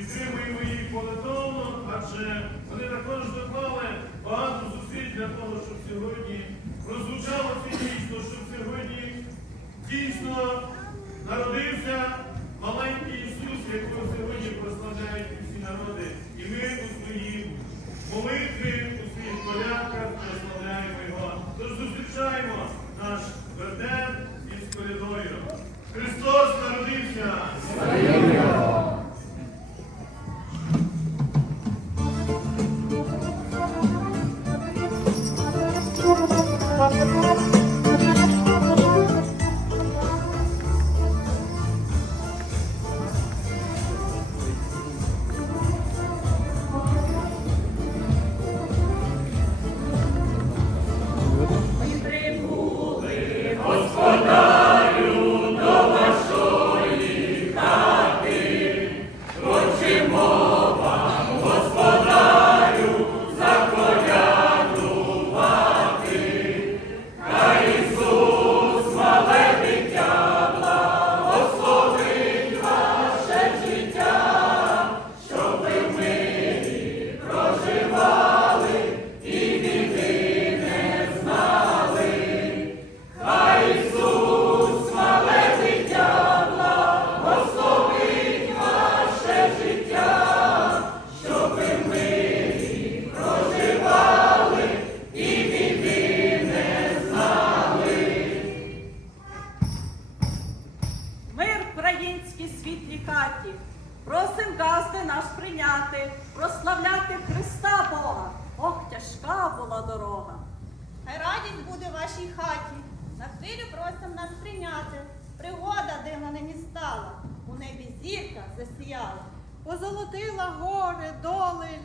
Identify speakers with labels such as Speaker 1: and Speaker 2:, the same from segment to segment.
Speaker 1: підтримуємо їх молитовно, адже вони також доклали багато зусиль для того, щоб сьогодні прозвучало це дійсно, щоб сьогодні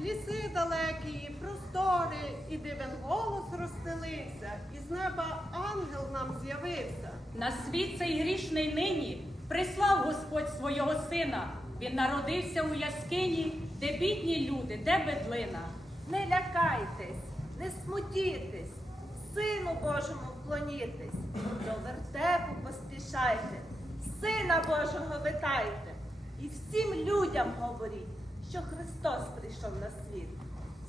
Speaker 2: ліси далекі, і простори, і дивен голос розстелився, і з неба ангел нам з'явився.
Speaker 3: На світ цей грішний нині прислав Господь свого сина. Він народився у яскині, де бідні люди, де бедлина.
Speaker 4: Не лякайтесь, не смутітесь, Сину Божому вклонітесь, до вертепу поспішайте, Сина Божого витайте, і всім людям говоріть, що Христос прийшов на світ.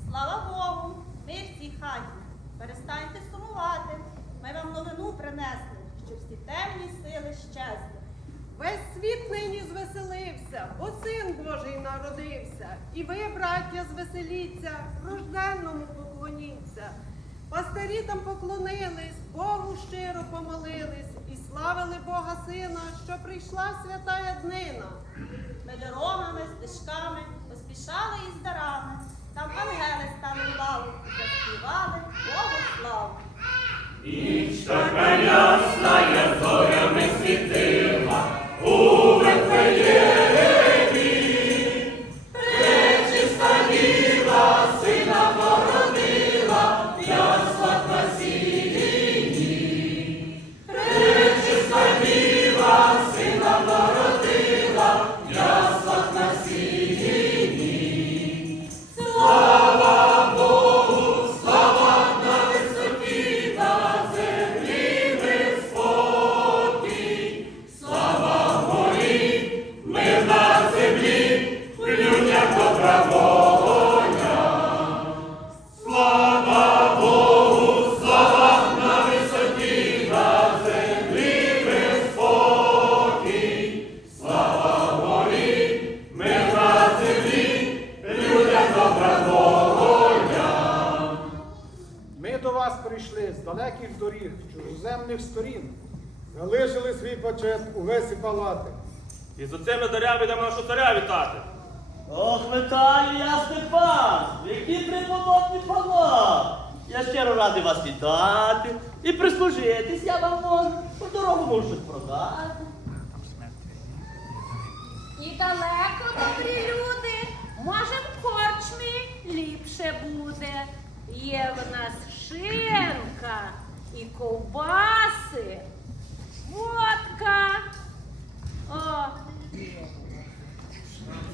Speaker 5: Слава Богу! Ми цій хаті. Перестаньте сумувати. Ми вам новину принесли, що всі темні сили щезли.
Speaker 2: Весь світ нині звеселився, бо син Божий народився. І ви, браття, звеселіться, рожденному поклоніться. Пастирі там поклонились, Богу щиро помолились і славили Бога Сина, що прийшла святая днина.
Speaker 5: Ми дорогами, стежками поспішали із дарами. Там ангели стали в лаву і заспівали Богу славу.
Speaker 6: Ми доріг, чужоземних сторін. Залишили свій почет у весі палати.
Speaker 7: І з оцими дарями йдемо нашого царя вітати.
Speaker 8: Ох, вітаю я Степан, які преподобні пана. Я щиро радий вас вітати і прислужитись я вам можу. По дорогу можу щось продати.
Speaker 3: І далеко, добрі люди, може в корчмі ліпше буде. Є в нас шинка і ковбаси, водка, о,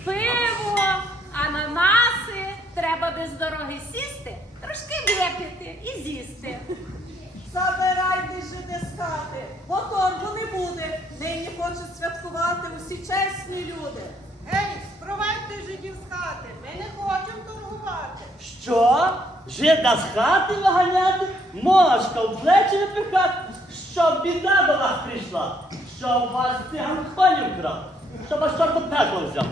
Speaker 3: пиво, ананаси. Треба без дороги сісти, трошки випити і з'їсти.
Speaker 9: Забирайте жиди з хати, бо торгу не буде. Нині хочуть святкувати усі чесні люди.
Speaker 2: Ей,
Speaker 1: провадьте жидів з хати. Ми не хочемо торгувати.
Speaker 8: Що? Жида з хати виганяти? Мошка в плечі напихати? Щоб біда до вас прийшла? Щоб вас циган хвалів вкрав? Щоб вас чорт до пекла взяв?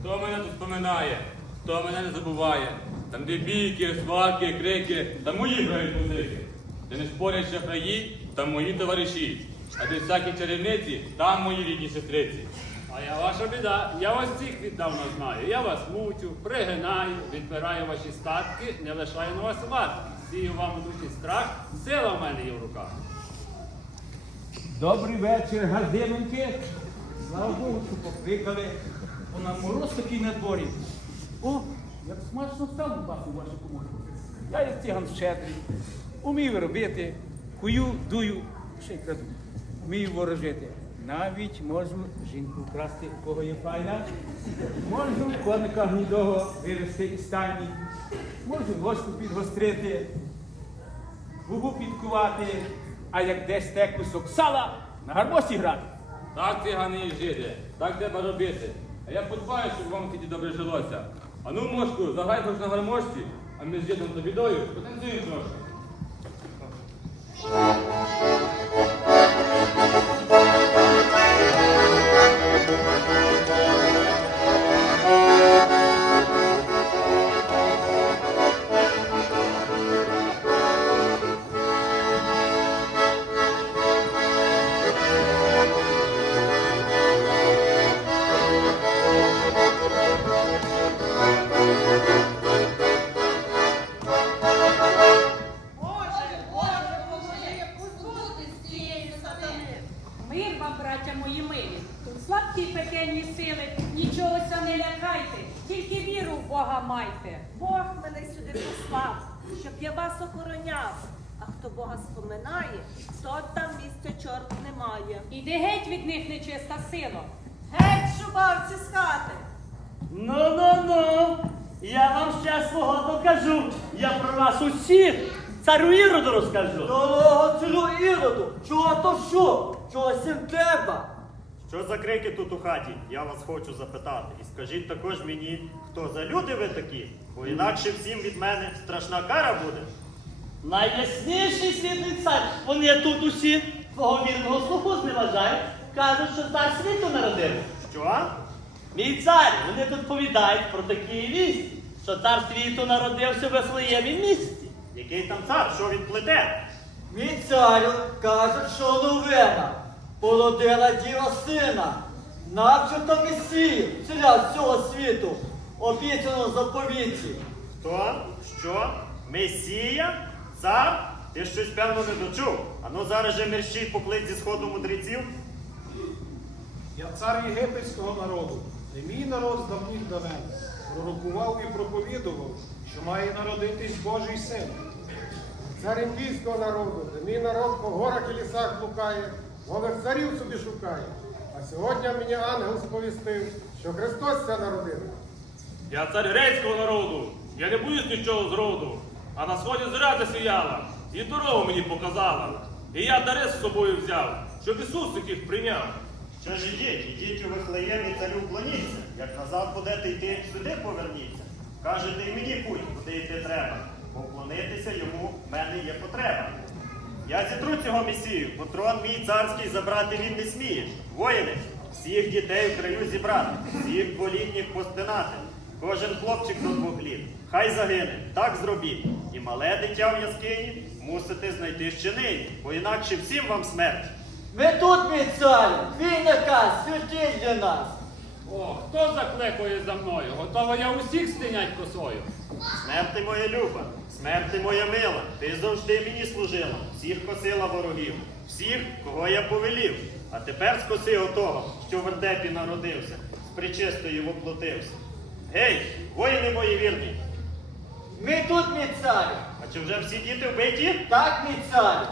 Speaker 10: Хто мене тут споминає, хто мене не забуває. Там де бійки, сварки, крики, там мої грають музики. Де не спорять шахраї, там мої товариші. А де всякі чарівниці, там мої рідні сестриці.
Speaker 11: А я ваша біда, я вас всіх віддавна знаю. Я вас мучу, пригинаю, відбираю ваші статки, не лишаю на вас варти. Сію вам у душі страх, сила в мене є в руках.
Speaker 12: Добрий вечір, гардиноньки. Слава Богу, що покликали. У нас мороз такий на дворі. О, як смачно стало бати вашу коморку. Я є циган щедрий, умію робити, кую, дую, ще й краду. Вмію ворожити. Навіть можу жінку вкрасти, у кого є файна. Можу коника гнідого вивезти із стайні. Можу ложку підгострити, губу підкувати, а як десь те кусок сала на гармосі грати.
Speaker 10: Так цигани і жиди, так треба робити. А я подбаю, щоб вам тоді добре жилося. А ну, мошку, загай хоч на гармошці, а ми з дідом та бідою потанцюємо трошки.
Speaker 2: Сила.
Speaker 4: Геть, шубавці з хати!
Speaker 8: Ну-ну-ну, я вам ще свого докажу. Я про вас усіх царю Іроду розкажу.
Speaker 13: Дорого цілу іроду! Чого то що? Чогось їм треба?
Speaker 14: Що за крики тут у хаті? Я вас хочу запитати. І скажіть також мені, хто за люди ви такі? Бо інакше всім від мене страшна кара буде.
Speaker 8: Найясніший світлий цар. Вони тут усі твого вірного слуху зневажають. Кажуть, що цар світу народив.
Speaker 14: Що?
Speaker 8: Мій цар, вони тут повідають про такі вісті, що цар світу народився в Вифлеємі місті.
Speaker 14: Який там цар? Що він плете?
Speaker 13: Мій царю кажуть, що новина породила діва сина, навчито месію, царя всього світу, обіцяно заповіті.
Speaker 14: Хто? Що? Месія? Цар? Ти щось певно не дочув. Ану зараз же мерщій поклик зі сходу мудреців.
Speaker 6: Я цар єгипетського народу, не мій народ з давніх давен. Пророкував і проповідував, що має народитись Божий син. Цар індійського народу, де мій народ по горах і лісах блукає, нових царів собі шукає. А сьогодні мені ангел сповістив, що Христос ся народив.
Speaker 10: Я цар грецького народу, я не боюсь нічого зроду. А на сході зоря засіяла, і дорогу мені показала. І я дари з собою взяв, щоб Ісус їх прийняв.
Speaker 14: Що ж ідіть, ідіть у Вифлеєм і царю вклоніться. Як назад будете йти, сюди поверніться. Кажете, і мені путь, куди йти треба. Поклонитися йому в мене є потреба. Я зітру цього месію, бо трон мій царський забрати він не сміє. Воїни, всіх дітей в краю зібрати, всіх дволітніх постинати. Кожен хлопчик до двох літ. Хай загине, так зробіть. І мале дитя в яскині мусите знайти ще нині, бо інакше всім вам смерть.
Speaker 13: Ми тут, мій царю, твій наказ, святий для нас.
Speaker 11: О, хто закликує за мною? Готова я усіх стинять косою.
Speaker 14: Смерти моя люба, смерти моя мила, ти завжди мені служила, всіх косила ворогів, всіх, кого я повелів. А тепер скоси отого, що в вертепі народився, з причистої воплотився. Гей, воїни мої вірні,
Speaker 13: Ми тут, мій царю.
Speaker 14: а чи вже всі діти вбиті?
Speaker 13: Так, мій царю.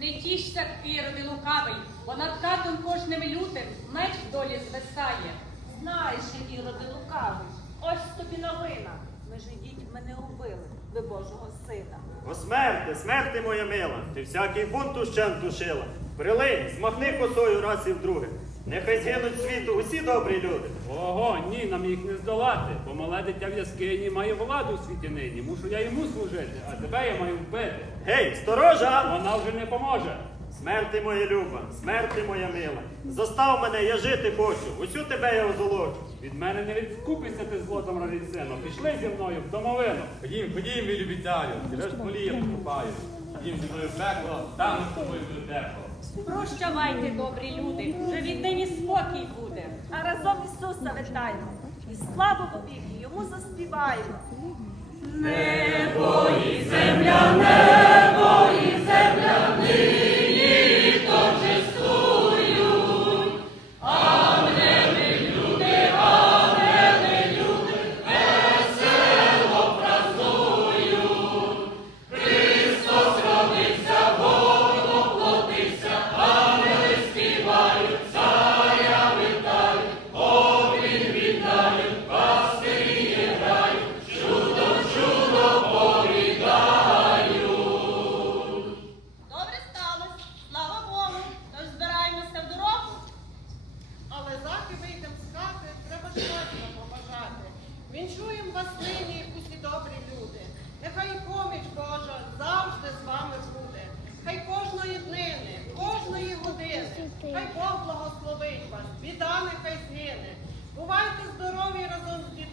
Speaker 2: Не тішся, іроди лукавий, бо над катом кожним лютим меч в долі звисає.
Speaker 4: Знаєш, іроди лукавий, ось тобі новина. Ми ж ідіть мене убили, ви Божого сина.
Speaker 14: О смерти, смерти моя мила, ти всякий бунт ущен тушила. Прилинь, змахни косою раз і вдруге. Нехай згинуть світу усі добрі люди.
Speaker 11: Ого, ні, нам їх не здолати, бо мале дитя в яскині має владу у світі нині. Мушу я йому служити, а тебе я маю вбити.
Speaker 14: Гей, сторожа!
Speaker 11: Вона вже не поможе.
Speaker 14: Смерти моя люба, смерти моя мила. Зостав мене, я жити хочу. Усю тебе я озолочу.
Speaker 11: Від мене не відкупишся ти злотом раді сину. Пішли зі мною в домовину.
Speaker 10: Ходім, ходім, мій любі тебе ж полі я покупаю. Ходім зі мною в пекло, там з тобою буде тепло.
Speaker 2: Прощавайте, добрі люди, вже віднині спокій буде.
Speaker 9: А разом Ісуса вітаємо. І славу повіки йому заспіваємо.
Speaker 2: Небо і земля, небо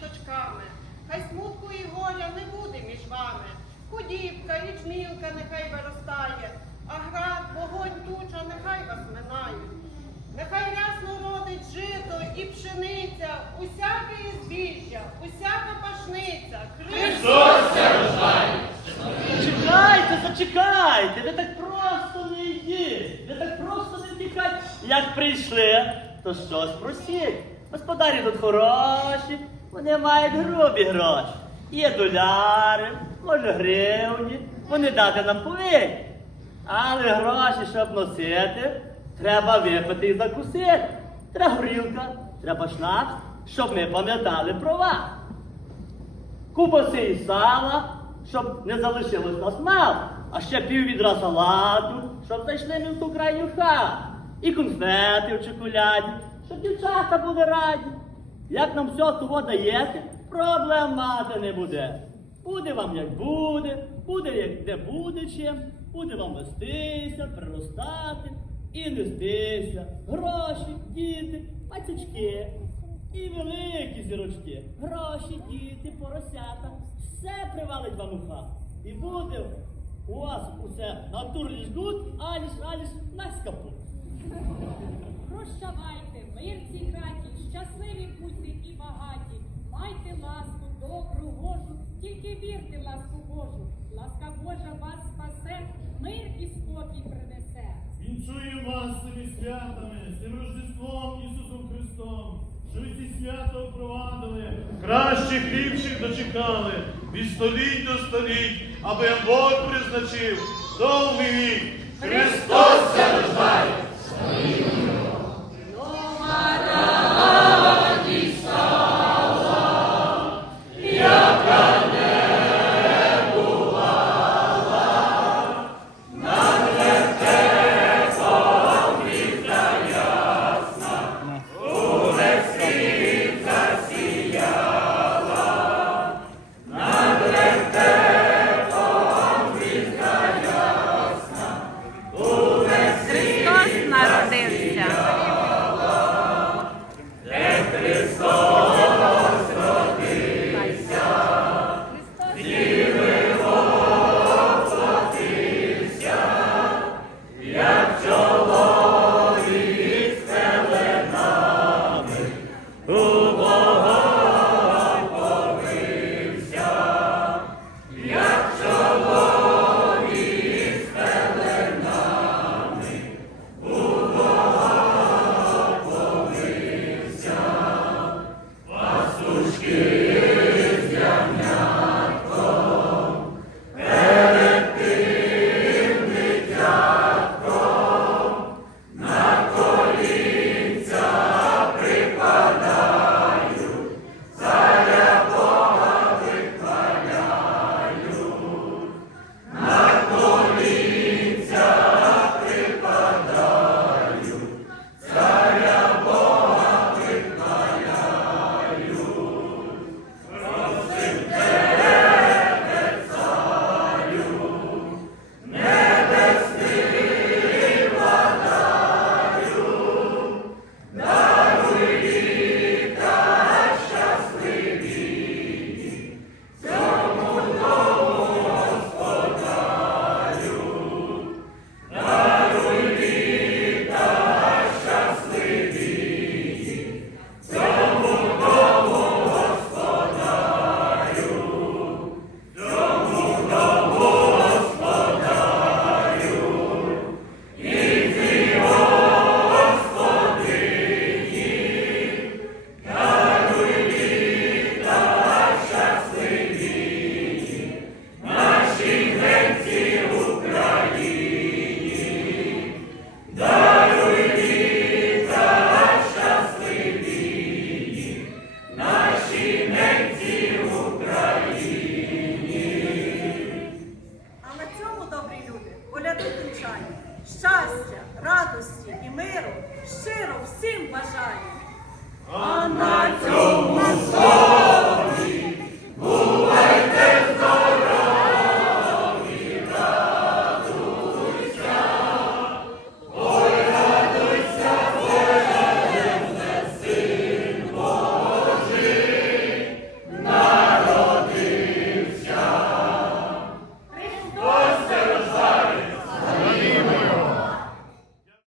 Speaker 1: діточками. Хай смутку і горя не буде між вами. Худібка, ячмінка нехай виростає, а град, вогонь, туча нехай вас минають. Нехай рясно родить жито і пшениця, усяке збіжжя, усяка пашниця. Христос!
Speaker 8: Чекайте, зачекайте, ви так просто не йдіть, ви так просто не втікайте. Як прийшли, то щось просіть. Господарі тут хороші, вони мають грубі гроші. Є доляри, може гривні, вони дати нам повинні. Але гроші, щоб носити, треба випити і закусити. Треба горілка, треба шнапс, щоб ми пам'ятали про вас. Купоси і сала, щоб не залишилось нас мало, а ще пів відра салату, щоб зайшли ми в ту крайню хату. І конфети в чоколяді, щоб дівчата були раді. Як нам все того даєте, проблем мати не буде. Буде вам як буде, буде як де буде чим, буде вам вестися, приростати і нестися. Гроші, діти, пацючки. І великі зірочки, гроші, діти, поросята, все привалить вам у хату. І буде у вас усе натурліш гуд, аліш, аліш, наскапу.
Speaker 2: Прощавайте, мир в цій хаті, щасливі будьте і багаті. Майте ласку, добру гожу, тільки вірте ласку Божу. Ласка Божа вас спасе, мир і спокій принесе.
Speaker 3: Вінчую вас цими святами, цим Рождеством Ісусом Христом, що ви ці свята впровадили, кращих, ліпших дочекали, від століть до століть, аби Бог призначив довгий вік. Христос се
Speaker 4: Щастя, радості і миру щиро всім бажаю.
Speaker 3: А на цьому